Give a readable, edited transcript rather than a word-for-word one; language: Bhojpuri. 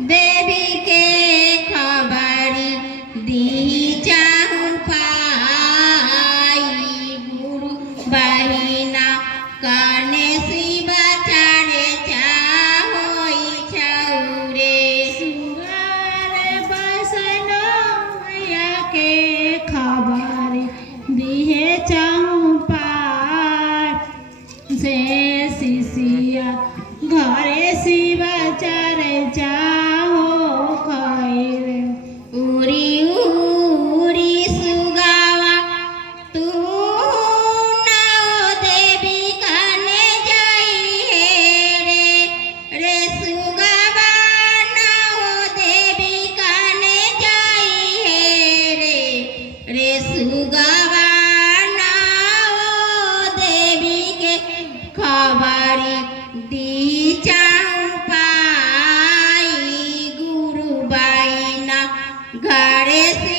देवी के खबरी दी चाहूं पाई गुरु बहिना कने शिवा चारे चाहोई छौरे सुगर बसनो मैया के खबर दिहे चाहूं पार से शिशिया घरे शिवा चारे चाहो खैरे उरी उरी सुगावा तू नाओ देवी कने जाई रे रे सुगावा नाओ देवी कने जाई रे रे सुगावा नाओ देवी के खबरी दी चाहूं पाई गुरु बाईना घरे से